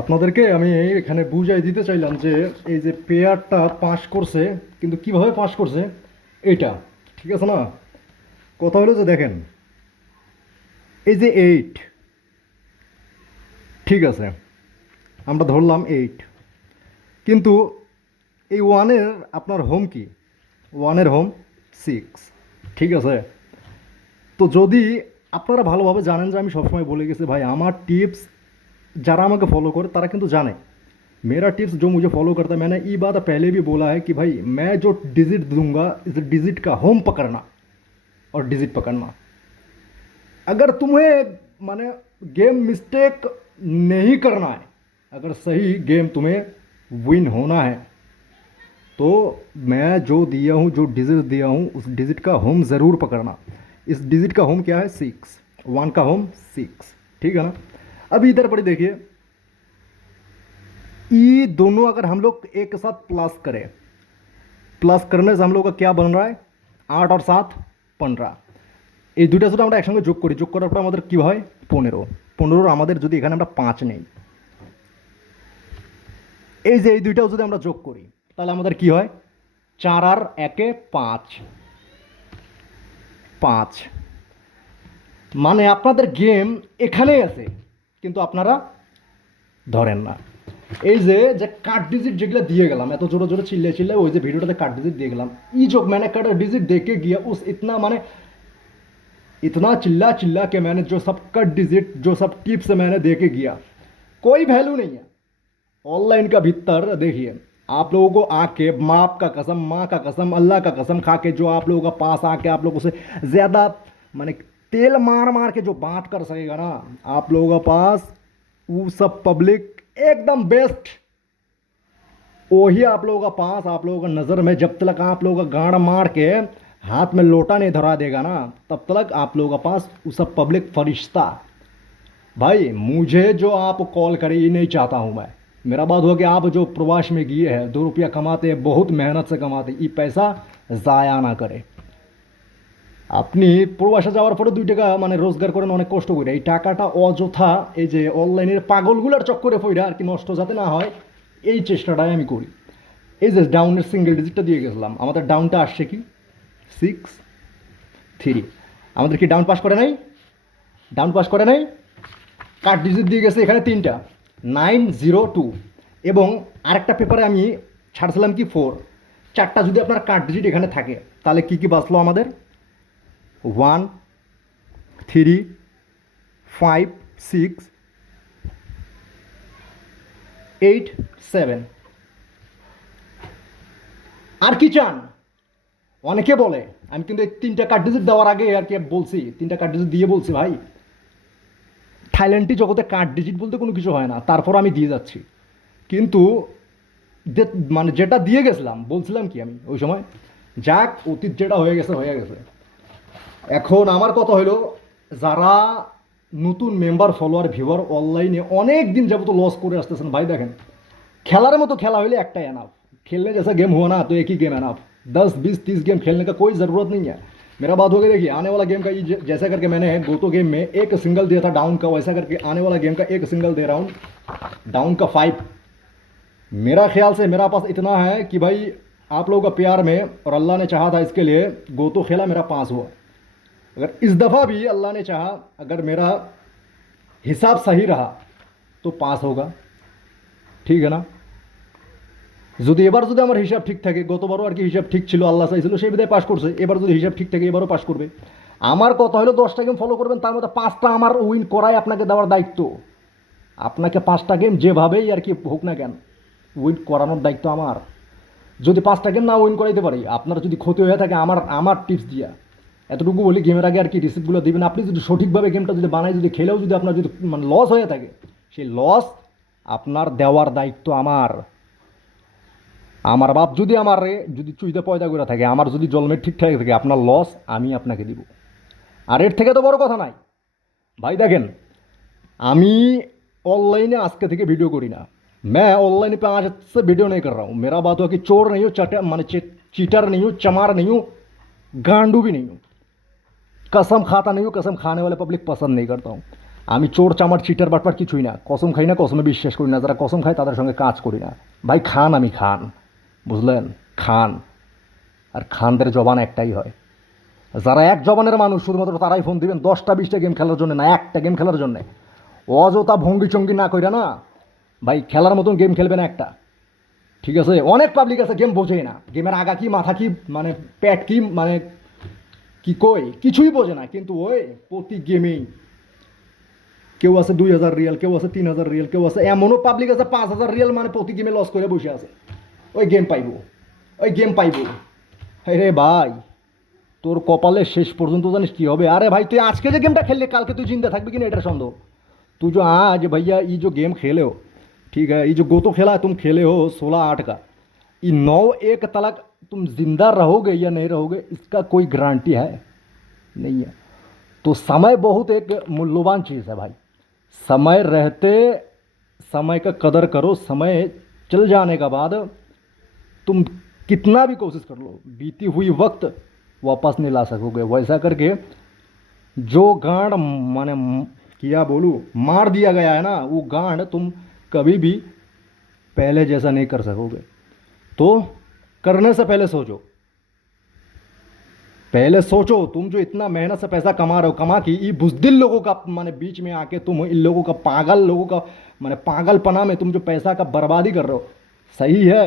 আপনাদেরকে আমি এখানে বুঝাই দিতে চাইলাম যে এই যে পেয়ারটা পাস করছে, কিন্তু কিভাবে পাস করছে এটা, ঠিক আছে না? কথা হলো যে দেখেন, এই যে এইট, ঠিক আছে, আমরা ধরলাম এইট, কিন্তু এই ওয়ানের আপনার হোম কি? ওয়ানের হোম সিক্স, ঠিক আছে? তো যদি আপনারা ভালোভাবে জানেন যে আমি সবসময় বলে গেছি ভাই, আমার টিপস যারা আমাকে फॉलो করে তারা কিন্তু জানে, मेरा टिप्स जो मुझे फॉलो करता है, मैंने ये बात पहले भी बोला है कि भाई मैं जो डिजिट दूंगा इस डिजिट का होम पकड़ना और डिजिट पकड़ना। अगर तुम्हें माने गेम मिस्टेक नहीं करना है, अगर सही गेम तुम्हें विन होना है, तो मैं जो दिया हूँ, जो डिजिट दिया हूँ, उस डिजिट का होम ज़रूर पकड़ना। इस डिजिट का होम क्या है? सिक्स, वन का होम सिक्स, ठीक है ना? अभी इधर पढ़ी देखिए, ई दोनों अगर हम लोग एक साथ प्लस करें, प्लस करने से हम लोग का क्या बन रहा है? 8 और 7 15। এই দুইটা যদি আমরা একসঙ্গে যোগ করি, যোগ করার পর আমাদের কী হয়? 15। 15 আমাদের যদি এখানে আমরা 5 নেই, এই যে এই দুইটাও যদি আমরা যোগ করি, তাহলে আমাদের কি হয়? 4 আর 1 এ 5, 5। মানে আপনাদের গেম এখানেই আছে, কিন্তু আপনারা ধরেন না। এই যে যে কাট डिजिट যেগুলো দিয়ে গেলাম, एत जोरे जोरे चिल्ले चिल्ले ওই যে ভিডিওটাতে কাট डिजिट দিয়ে গেলাম, ই जो मैंने कट डिजिट देके गया उस इतना माने इतना चिल्ला चिल्ला के मैंने जो सब कट डिजिट, जो सब टिप्स मैंने दे के गया, कोई वैल्यू नहीं है। ऑनलाइन का भीतर देखिए, आप लोगों को आके बाप का कसम, माँ का कसम, अल्लाह का कसम खा के जो आप लोगों का पास आके आप लोगों से ज़्यादा माने तेल मार मार के जो बात कर सकेगा ना, आप लोगों का पास वो सब पब्लिक एकदम बेस्ट, वही आप लोगों का पास, आप लोगों का नज़र में जब तक आप लोगों का गाड़ मार के हाथ में लोटा नहीं धरा देगा ना, तब तक आप लोगों का पास वो सब पब्लिक फरिश्ता। भाई मुझे जो आप कॉल करें ये नहीं चाहता हूँ मैं। मेरा बात हुआ कि आप जो प्रवास में गए हैं, 2 रुपया कमाते हैं, बहुत मेहनत से कमाते हैं, ये पैसा ज़ाया ना करे। আপনি প্রবাসে যাওয়ার পরে 2 টাকা মানে রোজগার করেন অনেক কষ্ট করে, এই টাকাটা অযথা এই যে অনলাইনের পাগলগুলার চক্করে পড়ে আর কি নষ্ট যাতে না হয়, এই চেষ্টাটাই আমি করি। এই যে ডাউনের সিঙ্গেল ডিজিটটা দিয়ে গেছিলাম, আমাদের ডাউনটা আসছে কি? 6 3। আমাদের কি ডাউন পাস করে নাই? ডাউন পাস করে নাই। কাট ডিজিট দিয়ে গেছে এখানে 3টা, 902। এবং আরেকটা পেপারে আমি ছাড়ছিলাম কি 4। 4টা যদি আপনার কাট ডিজিট এখানে থাকে, তাহলে কি কি বাঁচলো আমাদের? 1 3 5 6 8 7। আর কি চান? অনেকে বলে, আমি কিন্তু এই 3টা কাট ডিজিট দেওয়ার আগে আর কি বলছি, 3টা কাট ডিজিট দিয়ে বলছি ভাই থাইল্যান্ডটি জগতে কাট ডিজিট বলতে কোনো কিছু হয় না, তারপর আমি দিয়ে যাচ্ছি। কিন্তু মানে যেটা দিয়ে গেছিলাম, বলছিলাম কি আমি ওই সময়, যাক অতীত যেটা হয়ে গেছে হয়ে গেছে। এখন আমার কথা হলো, যারা নতুন মেম্বার, ফলোয়ার, ভিউয়ার অনলাইনে অনেক দিন যাবত লস করে আসতেছেন, ভাই দেখেন খেলার মতো খেলা হলে একটাই एनफ, खेलने जैसा गेम हुआ ना तो एक ही गेम एनफ। 10 20 30 गेम खेलने का कोई ज़रूरत नहीं है। मेरा बात हो गई, देखिए आने वाला गेम का ये जैसा करके मैंने गोतो गेम में एक सिंगल दिया था डाउन का, वैसा करके आने वाला गेम का एक सिंगल दे रहा हूँ, डाउन का 5। मेरा ख्याल से मेरा पास इतना है कि भाई आप लोगों का प्यार में, और अल्लाह ने चाहा था इसके लिए गोतो खेला, मेरा पास हुआ। अगर इस दफ़ा भी अल्लाह ने चाहा, अगर मेरा हिसाब सही रहा तो पास होगा, ঠিক না? যদি এবার যদি আমার হিসাব ঠিক থাকে, গতবারও আর কি হিসাব ঠিক ছিল, আল্লাহ চাইছিল সেই বিধায় পাস করছে, এবার যদি হিসাব ঠিক থাকে এবারও পাস করবে। আমার কথা হলো 10টা গেম ফলো করবেন, তার মধ্যে 5টা আমার উইন করাই আপনাকে দেওয়ার দায়িত্ব। আপনাকে 5টা গেম যেভাবেই আর কি হোক না কেন উইন করানোর দায়িত্ব আমার। যদি 5টা গেম না উইন করাইতে পারি, আপনার যদি ক্ষতি হয়ে থাকে আমার আমার টিপস দিয়া, এতটুকু বলি গেমের আগে আর কি রিসিপ্টগুলো দিবেন। আপনি যদি সঠিকভাবে গেমটা যদি বানাই, যদি খেলেও যদি আপনার যদি মানে লস হয়ে থাকে, সেই লস আপনার দেওয়ার দায়িত্ব আমার। আমার বাপ যদি আমার যদি চুইতে পয়দা করে থাকে, আমার যদি জন্মের ঠিকঠাক থাকে, আপনার লস আমি আপনাকে দিব। আর এর থেকে তো বড় কথা নাই ভাই। দেখেন আমি ऑनलाइन आज के থেকে वीडियो करी ना, मैं ऑनलाइन पे आज से वीडियो नहीं कर रहा हूँ। मेरा बात हुआ कि चोर नहीं हूँ, चटर माने चीटर नहीं हूँ, चमार नहीं हूँ, गांडू भी नहीं हूँ, कसम खाता नहीं हूँ, कसम खाने वाले पब्लिक पसंद नहीं करता हूँ। আমি চোর চামার চিটার বাটপার কিছুই না, কসম খাই না, কসমে বিশ্বাস করি না, যারা কসম খায় তাদের সঙ্গে কাজ করি না ভাই। খান আমি খান, বুঝলেন, খান। আর খানদের জবান একটাই হয়, যারা এক জবানের মানুষ শুধুমাত্র তারাই ফোন দিবেন 10টা 20টা গেম খেলার জন্য, না একটা গেম খেলার জন্যে। অযথা ভঙ্গি চঙ্গি না কইরা না ভাই, খেলার মতন গেম খেলবে না একটা, ঠিক আছে? অনেক পাবলিক আছে গেম বোঝেই না, গেমের আগা কি মাথা কি মানে পেট কি মানে কি কই কিছুই বোঝে না, কিন্তু ওই প্রতি গেমেই কেউ আছে 2000 রিয়াল, কেউ আছে 3000 রিয়াল, কেউ আছে এমনও পাবলিক আছে 5000 রিয়াল মানে প্রতি গেমে লস করে বসে আছে। ওই গেম পাইবো, ওই গেম পাইবো। রে ভাই, তোর কপালে শেষ পর্যন্ত জানিস কি হবে? আরে ভাই তুই আজকে যে গেমটা খেললে কালকে তুই জিন্দা থাকবি কিনা এটা সন্দেহ। तू जो आज भैया ये जो गेम खेले हो, ठीक है, ये जो गोतो खेला है तुम खेले हो 16/8 का, ये 9/1 तलक तुम जिंदा रहोगे या नहीं रहोगे इसका कोई गारंटी है नहीं है। तो समय बहुत एक मूल्यवान चीज़ है भाई। समय रहते समय का कदर करो, समय चल जाने का बाद तुम कितना भी कोशिश कर लो बीती हुई वक्त वापस नहीं ला सकोगे। वैसा करके जो गांड माने क्या बोलूँ मार दिया गया है ना, वो गांड तुम कभी भी पहले जैसा नहीं कर सकोगे। तो करने से पहले सोचो, पहले सोचो। तुम जो इतना मेहनत से पैसा कमा रहे हो, कमा कि ये बुज़दिल लोगों का माने बीच में आके तुम इन लोगों का पागल लोगों का माने पागलपना में तुम जो पैसा का बर्बादी कर रहे हो, सही है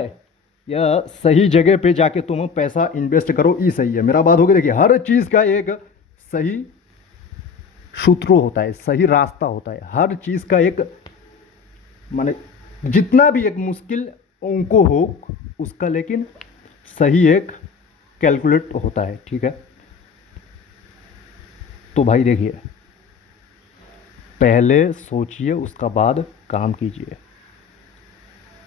या सही जगह पे जाके तुम पैसा इन्वेस्ट करो, ये सही है। मेरा बात होगी, देखिए हर चीज़ का एक सही सूत्र होता है, सही रास्ता होता है, हर चीज़ का एक माने जितना भी एक मुश्किल उनको हो उसका लेकिन सही एक कैलकुलेट होता है, ठीक है? तो भाई देखिए, पहले सोचिए उसका बाद काम कीजिए।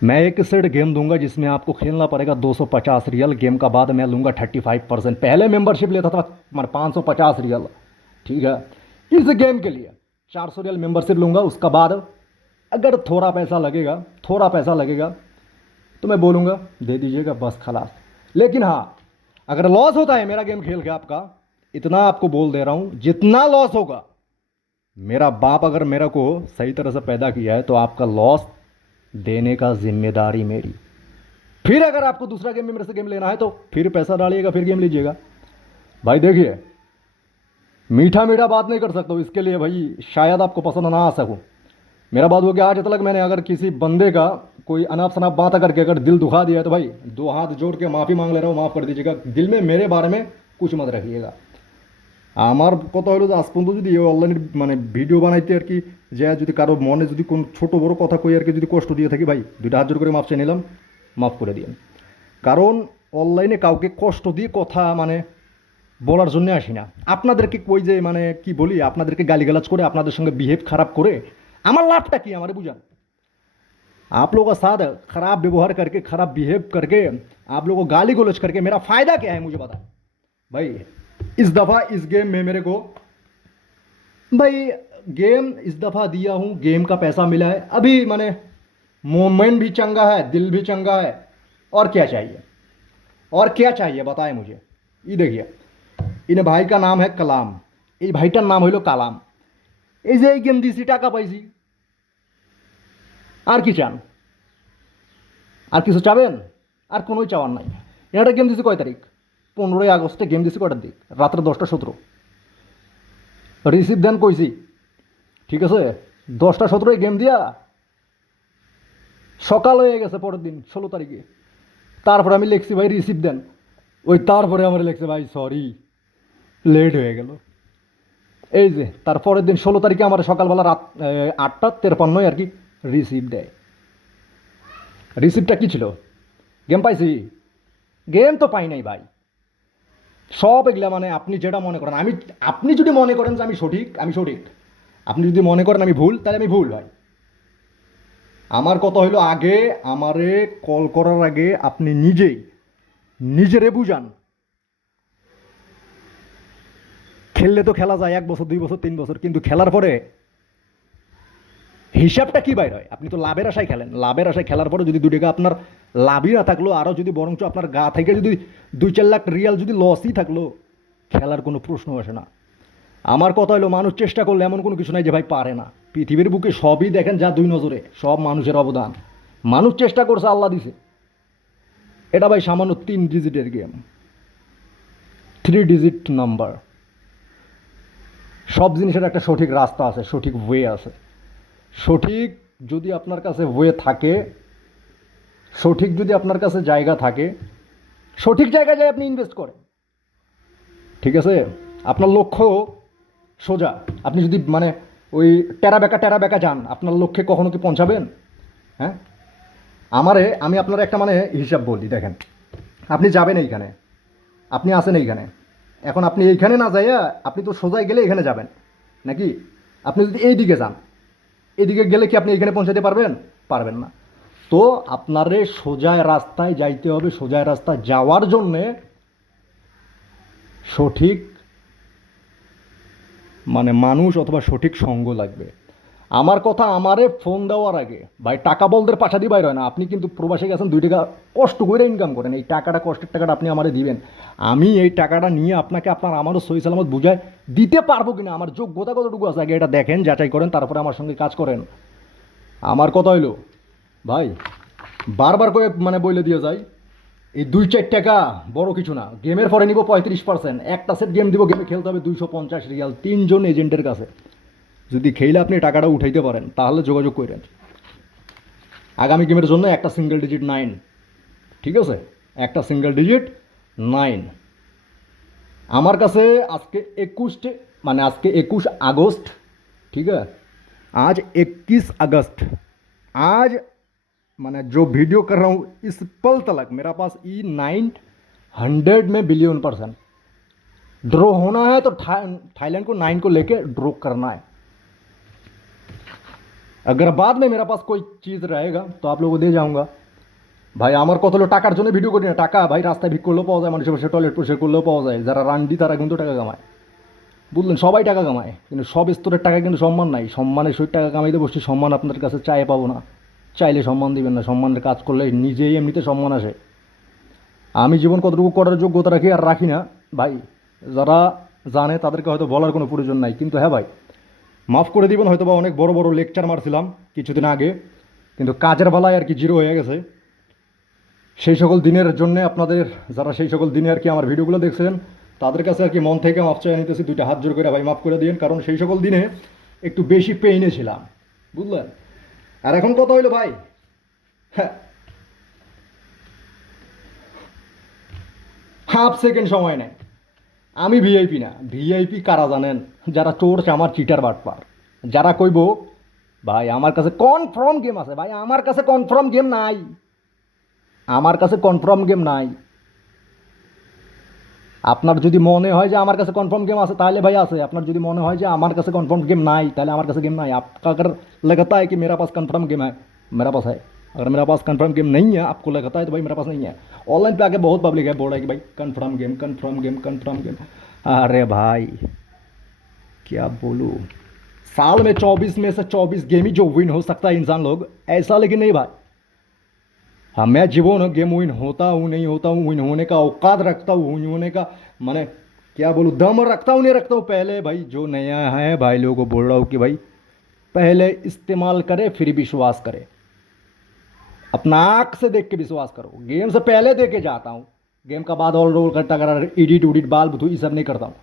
मैं एक सेट गेम दूंगा जिसमें आपको खेलना पड़ेगा 250 रियल, गेम का बाद मैं लूँगा 35%। पहले मेंबरशिप लेता था मैं 550 रियल, ठीक है? इस गेम के लिए 400 रियल मेंबरशिप लूँगा, उसका बाद अगर थोड़ा पैसा लगेगा, थोड़ा पैसा लगेगा तो मैं बोलूँगा दे दीजिएगा, बस खलास। लेकिन हाँ, अगर लॉस होता है मेरा गेम खेल के आपका, इतना आपको बोल दे रहा हूँ, जितना लॉस होगा, मेरा बाप अगर मेरा को सही तरह से पैदा किया है तो आपका लॉस देने का जिम्मेदारी मेरी। फिर अगर आपको दूसरा गेम में मेरे से गेम लेना है तो फिर पैसा डालिएगा, फिर गेम लीजिएगा। भाई देखिए, मीठा मीठा बात नहीं कर सकता हूँ, इसके लिए भाई शायद आपको पसंद ना आ सकूँ। मेरा बात हो गया, आज तक मैंने अगर किसी बंदे का कोई अनाप शनाप बात करके अगर दिल दुखा दिया है तो भाई 2 हाथ जोड़ के माफ़ी मांग ले रहा हूँ, माफ़ कर दीजिएगा। दिल में मेरे बारे में कुछ मत रखिएगा। আমার কথা হলো যে আজ পর্যন্ত যদি অনলাইনে মানে ভিডিও বানাইতে আর কি যে যদি কারো মনে যদি কোন ছোট বড় কথা কই আর কি যদি কষ্ট দিয়ে থাকি, ভাই 2টা হাত জোর করে মাফ চেয়ে নিলাম, মাফ করে দিন। কারণ অনলাইনে কাউকে কষ্ট দিয়ে কথা মানে বলার জন্য আসি না। আপনাদেরকে কই যে মানে কি বলি, আপনাদেরকে গালিগালাজ করে আপনাদের সঙ্গে বিহেভ খারাপ করে আমার লাভটা কি আমারে বুঝান। आप लोगों का साथ खराब व्यवहार करके, खराब बिहेव करके, आप लोगों को गाली गलौज करके मेरा फ़ायदा क्या है मुझे बता भाई। इस दफ़ा इस गेम में मेरे को भाई गेम इस दफ़ा दिया हूँ, गेम का पैसा मिला है, अभी मैंने मोमेंट भी चंगा है, दिल भी चंगा है, और क्या चाहिए, और क्या चाहिए बताएं मुझे। ये देखिए, इन भाई का नाम है कलाम, ये भाईटार नाम हইল কালাম। এই যে এই গেম দিছি টাকা পাইছি, আর কি চান? আর কিছু চাবেন? আর কোনোই চাওয়ার নাই। এটা গেম দিছি কয় তারিখ? 15ই আগস্টে গেম দিছি কটার দিক? রাত্রে 10টা 17। রিসিভ দেন কইছি, ঠিক আছে? 10টা 17 গেম দিয়া সকাল হয়ে গেছে পরের দিন 16 তারিখে। তারপরে আমি লিখছি ভাই রিসিভ দেন, ওই তারপরে আমার লিখছে ভাই সরি লেট হয়ে গেল। এই যে তারপরের দিন 16 তারিখে আমার সকালবেলা রাত 8টা 53 আর কি রিসিভ দেয়। রিসিভটা কী ছিল? গেম পাইছি? গেম তো পাই নাই ভাই। সব এগুলা মানে আপনি যেটা মনে করেন, আমি আপনি যদি মনে করেন যে আমি সঠিক, আমি সঠিক। আপনি যদি মনে করেন আমি ভুল, তাহলে আমি ভুল ভাই। আমার কথা হইলো, আগে আমারে কল করার আগে আপনি নিজেই নিজেরে বুঝান। খেললে তো খেলা যায় 1 বছর 2 বছর 3 বছর, কিন্তু খেলার পরে হিসাবটা কী বাইর হয়? আপনি তো লাভের আশায় খেলেন, লাভের আশায় খেলার পরে যদি 2 টাকা আপনার লাভই না থাকলো, আরও যদি বরঞ্চ আপনার গা থেকে যদি 2-4 লাখ রিয়াল যদি লসই থাকলো, খেলার কোনো প্রশ্ন আসে না। আমার কথা হলো মানুষ চেষ্টা করলে এমন কোনো কিছু নাই যে ভাই পারে না। পৃথিবীর বুকে সবই দেখেন যা দুই নজরে, সব মানুষের অবদান। মানুষ চেষ্টা করছে, আল্লাহ দিছে। এটা ভাই সামান্য 3 ডিজিটের গেম, 3 ডিজিট নাম্বার। সব জিনিসের একটা সঠিক রাস্তা আছে, সঠিক ওয়ে আছে। সঠিক যদি আপনার কাছে ওয়ে থাকে, সঠিক যদি আপনার কাছে জায়গা থাকে, সঠিক জায়গায় যায় আপনি ইনভেস্ট করেন, ঠিক আছে? আপনার লক্ষ্য সোজা। আপনি যদি মানে ওই টেরা বেঁকা যান, আপনার লক্ষ্যে কখনো কি পৌঁছাবেন? হ্যাঁ, আমি আপনার একটা মানে হিসাব বলি, দেখেন। আপনি যাবেন এইখানে, আপনি আসেন এইখানে, এখন আপনি এইখানে না যাইয়া আপনি তো সোজায় গেলে এখানে যাবেন নাকি? আপনি যদি এই দিকে যান, এদিকে গেলে কি আপনি এখানে পৌঁছাতে পারবেন? পারবেন না। তো আপনারে সোজা রাস্তায় যাইতে হবে। সোজা রাস্তায় যাওয়ার জন্যে সঠিক মানে মানুষ অথবা সঠিক সঙ্গ লাগবে। আমার কথা, আমারে ফোন দেওয়ার আগে ভাই টাকা বলদের পাঠা দিয়ে বাইর হয় না। আপনি কিন্তু প্রবাসে গেছেন, 2 টাকা কষ্ট করে ইনকাম করেন, এই টাকাটা, কষ্টের টাকাটা আপনি আমারে দিবেন। আমি এই টাকাটা নিয়ে আপনাকে আমারও সহি সালামত বুঝায় দিতে পারবো কিনা, আমার যোগ্যতা কতটুকু আছে, আগে এটা দেখেন, যাচাই করেন, তারপরে আমার সঙ্গে কাজ করেন। আমার কথা হইলো ভাই, বারবার করে মানে বইলে দিয়ে যায়, এই 2-4 টাকা বড় কিছু না। গেমের পরে নিব 35%, একটা সেট গেম দিব, গেমে খেলতে হবে 250 রিয়াল, 3 জন এজেন্টের কাছে। যদি খেলে আপনি টাকাটা উঠাইতে পারেন তাহলে যোগাযোগ করেন। আগামী গেমের জন্য একটা সিঙ্গেল ডিজিট 9, ঠিক আছে? একটা সিঙ্গেল ডিজিট 9 আমার কাছে। আজকে 21 মানে আজকে 21 আগস্ট, ঠিক আছে? आज 21 अगस्त। आज मैंने जो वीडियो कर रहा हूँ इस पल तक मेरा पास E900 में बिलियन% ड्रॉ होना है। तो थाईलैंड को 9 को लेके ड्रॉ करना है। अगर बाद में मेरा पास कोई चीज़ रहेगा तो आप लोगों को दे जाऊँगा। ভাই আমার কত হলো টাকার জন্য ভিডিও করি না। টাকা ভাই রাস্তায় ভিক করলেও পাওয়া যায়, মানুষের বসে টয়লেট পরিষ্কার করলেও পাওয়া যায়। যারা রান্ডি তারা কিন্তু টাকা কামায়, বুঝলেন? সবাই টাকা কামায়, কিন্তু সব স্তরের টাকা কিন্তু সম্মান নাই। সম্মানের সহিত টাকা কামাইতে বসছি, সম্মান আপনাদের কাছে চাইয়ে পাবো না। চাইলে সম্মান দিবেন না। সম্মানের কাজ করলে নিজেই এমনিতে সম্মান আসে। আমি জীবন কতটুকু করার যোগ্যতা রাখি আর রাখি না ভাই, যারা জানে তাদেরকে হয়তো বলার কোনো প্রয়োজন নাই। কিন্তু হ্যাঁ ভাই, মাফ করে দিবেন, হয়তো বা অনেক বড় বড় লেকচার মারছিলাম কিছুদিন আগে, কিন্তু কাজের বেলায় আর কি জিরো হয়ে গেছে। সেই সকল দিনের জন্য আপনাদের, যারা সেই সকল দিনে আর কি আমার ভিডিওগুলো দেখছেন, তাদের কাছে আর কি মন থেকে মাফ চাই নিতেছি। 2টা হাত জোর করে ভাই মাফ করে দিন, কারণ সেই সকল দিনে একটু বেশি পেইনে ছিলাম, বুঝলেন? আর এখন কথা হইলো ভাই, হ্যাঁ, হাফ সেকেন্ড সময় নেই। আমি ভিআইপি না। ভিআইপি কারা জানেন? যারা চোর, আমার চিটার, বাটপার, যারা কইব ভাই আমার কাছে কনফার্ম গেম আছে। ভাই আমার কাছে কনফার্ম গেম নাই, আমার কাছে কনফার্ম গেম নাই। আপনার যদি মনে হয় যে আমার কাছে কনফার্ম গেম আছে তাহলে ভাই আছে। আপনার যদি মনে হয় যে আমার কাছে কনফার্ম गेम নাই তাহলে আমার কাছে गेम নাই। आपका अगर लगता है कि मेरा पास कन्फर्म गेम है, मेरा पास है। अगर मेरा पास कन्फर्म गेम नहीं है, आपको लगता है तो भाई मेरा पास नहीं है। ऑनलाइन पे आके बहुत पब्लिक है बोल रहा है कि भाई confirm game, confirm game, confirm game. अरे भाई क्या बोलूँ, साल में 24 में से 24 गेम ही जो विन हो सकता है इंसान लोग, ऐसा लेकिन नहीं भाई। हाँ, मैं जीवन गेम विन होता हूँ नहीं होता हूँ, विन होने का औकात रखता हूँ, विन होने का मैंने क्या बोलूँ, दम रखता हूँ नहीं रखता हूँ। पहले भाई जो नया है भाई लोगों को बोल रहा हूँ कि भाई पहले इस्तेमाल करे फिर विश्वास करे। अपना आँख से देख के विश्वास करो। गेम से पहले देख के जाता हूँ, गेम का बाद ऑल रोल करता कर एडिट उडिट बाल बुथू ये सब नहीं करता हूँ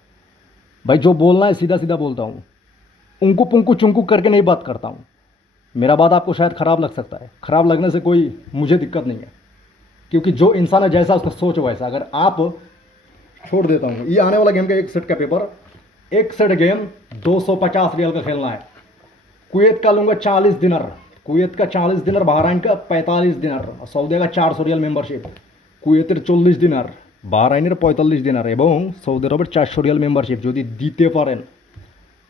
भाई। जो बोलना है सीधा सीधा बोलता हूँ, उनको पुंकू चुंकू करके नहीं बात करता हूँ। मेरा बात आपको शायद ख़राब लग सकता है, ख़राब लगने से कोई मुझे दिक्कत नहीं है, क्योंकि जो इंसान है जैसा उसका सोच वैसा। अगर आप छोड़ देता हूँ, ये आने वाला गेम का 1 सेट का पेपर, 1 सेट गेम 250 रियल का खेलना है। कुवैत का लूँगा 40 दिनर, कुवैत का 40 दिनर, बहराइन का 45 दिनर, सऊदी का 400 रियल मेम्बारशिप, কুয়েতের 40 দিনার, বাহরাইনের 45 দিনার এবং সৌদি আরবের 400 রিয়াল মেম্বারশিপ যদি দিতে পারেন,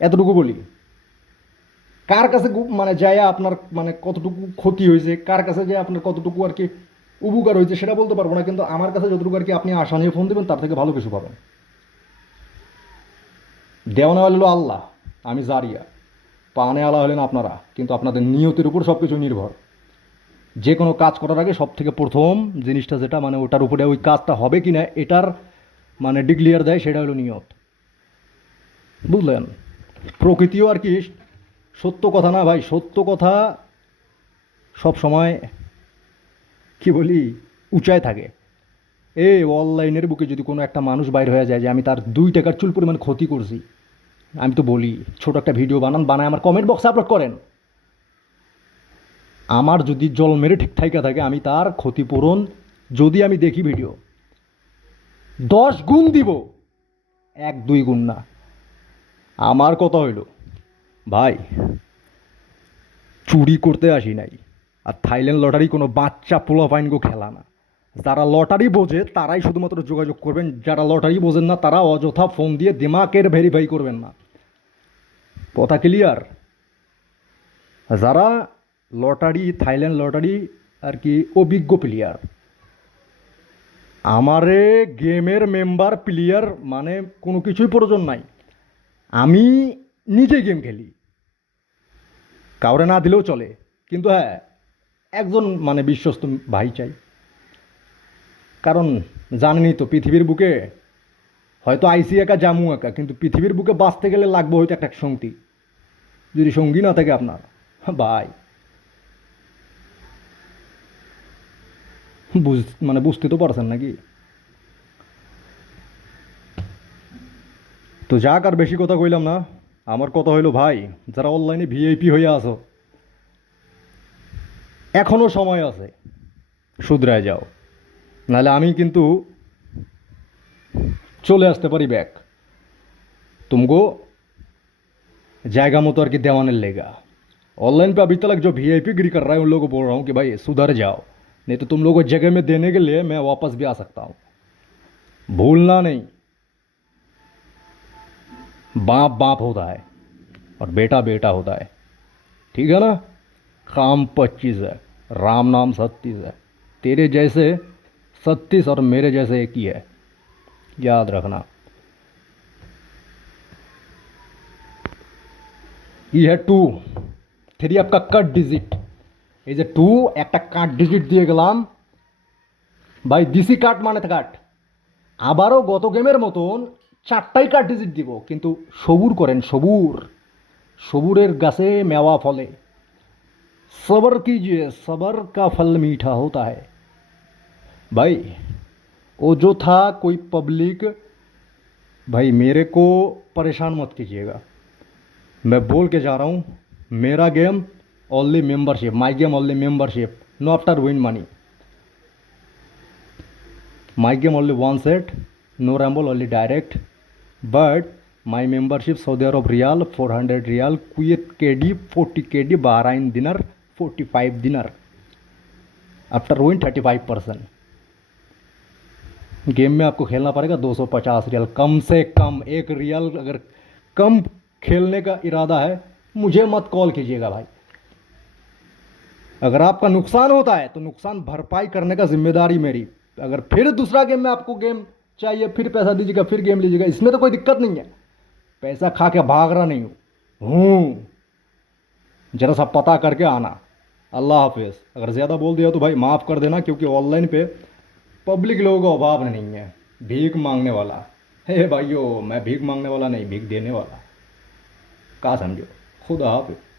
এতটুকু বলি। কার কাছে মানে যায় আপনার মানে কতটুকু ক্ষতি হয়েছে, কার কাছে যায় আপনার কতটুকু আর কি উপকার হয়েছে সেটা বলতে পারবো না, কিন্তু আমার কাছে যতটুকু আর কি আপনি আশা নিয়ে ফোন দেবেন তার থেকে ভালো কিছু পাবেন। দেওয়ানা হলো আল্লাহ, আমি জারিয়া, পানে আলা হলেন আপনারা, কিন্তু আপনাদের নিয়তের উপর সব কিছু নির্ভর। যে কোনো কাজ করার আগে সব থেকে প্রথম জিনিসটা যেটা মানে ওটার উপরে ওই কাজটা হবে কি না এটার মানে ডিক্লিয়ার দেয়, সেটা হলো নিয়ত। বুঝলেন? প্রকৃতিও আর কি সত্য কথা না ভাই, সত্য কথা সব সময় কি বলি উঁচায় থাকে। এই অনলাইনের বুকে যদি কোনো একটা মানুষ বাইর হয়ে যায় যে আমি তার 2 টাকার চুল পরিমাণ ক্ষতি করছি, আমি তো বলি ছোট একটা ভিডিও বানায় আমার কমেন্ট বক্সে আপলোড করেন। আমার যদি জল মেরে ঠিক থাইকা থাকে আমি তার ক্ষতিপূরণ, যদি আমি দেখি ভিডিও 10 গুণ দিব, 1-2 গুণ না। আমার কথা হইল ভাই, চুরি করতে আসি নাই, আর থাইল্যান্ড লটারি কোনো বাচ্চা পোলাপাইনগো খেলা না। যারা লটারি বোঝে তারাই শুধুমাত্র যোগাযোগ করবেন, যারা লটারি বোঝেন না তারা অযথা ফোন দিয়ে দিমাকের ভেরিফাই করবেন না। কথা ক্লিয়ার? যারা লটারি, থাইল্যান্ড লটারি আর কি অভিজ্ঞ প্লেয়ার, আমারে গেমের মেম্বার প্লেয়ার মানে কোনো কিছুই প্রয়োজন নাই। আমি নিজে গেম খেলি, কাউরে না দিলেও চলে, কিন্তু হ্যাঁ একজন মানে বিশ্বস্ত ভাই চাই। কারণ জানেনই তো পৃথিবীর বুকে হয়তো আইসি একা জামু একা, কিন্তু পৃথিবীর বুকে বাঁচতে গেলে লাগবে হয়তো একটা সঙ্গী। যদি সঙ্গী না থাকে আপনার, ভাই মানে বুঝতে তো পারছেন নাকি? তো যাক, আর বেশি কথা কইলাম না। আমার কথা হইলো ভাই, যারা অনলাইনে ভিআইপি হয়ে আসো, এখনও সময় আছে, শুধরায় যাও, নাহলে আমি কিন্তু চলে আসতে পারি ব্যাক तुमको जायगा मतो की देवाने लेगा। ऑनलाइन पे अभी तक जो वीआईपी गिरी कर रहा है उन लोगों को बोल रहा हूँ कि भाई सुधर जाओ, नहीं तो तुम लोगों को जगह में देने के लिए मैं वापस भी आ सकता हूँ। भूलना नहीं, बाप बाप होता है और बेटा बेटा होता है, ठीक है ना? काम 25 है, राम नाम 37 है। तेरे जैसे 37 और मेरे जैसे एक ही है, याद रखना। ये है 2, 3 आपका कट डिजिट, এই যে 2 একটা কাট ডিজিট দিয়ে গেলাম ভাই, দিসি কাট মানে কাট। আবারও গত গেমের মতন 4টাই কাট ডিজিট দিব, কিন্তু সবুর করেন, সবুর। সবুরের গাছে মেওয়া ফলে, सबर कीजिए, सबर का फल मीठा होता है। भाई वो जो था कोई पब्लिक, भाई मेरे को परेशान मत कीजिएगा, मैं बोल के जा रहा हूँ, मेरा game only membership, my game only membership, no after win money. My game only one set, no ramble, only direct, but my membership Saudi Arab riyal 400 riyal, Kuwait KD 40 KD, Bahrain dinar 45 dinar, after win 35%। Game में आपको खेलना पड़ेगा 250 रियाल कम से कम। 1 रियाल अगर कम खेलने का इरादा है मुझे मत कॉल कीजिएगा भाई। अगर आपका नुकसान होता है तो नुकसान भरपाई करने का जिम्मेदारी मेरी। अगर फिर दूसरा गेम में आपको गेम चाहिए, फिर पैसा दीजिएगा, फिर गेम लीजिएगा, इसमें तो कोई दिक्कत नहीं है, पैसा खा के भाग रहा नहीं हूँ। जरा सा पता करके आना। अल्लाह हाफिज़। अगर ज़्यादा बोल दिया तो भाई माफ़ कर देना, क्योंकि ऑनलाइन पे पब्लिक लोगों का अभाव नहीं है भीख मांगने वाला। हे भाइयों, मैं भीख मांगने वाला नहीं, भीख देने वाला। कहा समझो। खुदा हाफिज़।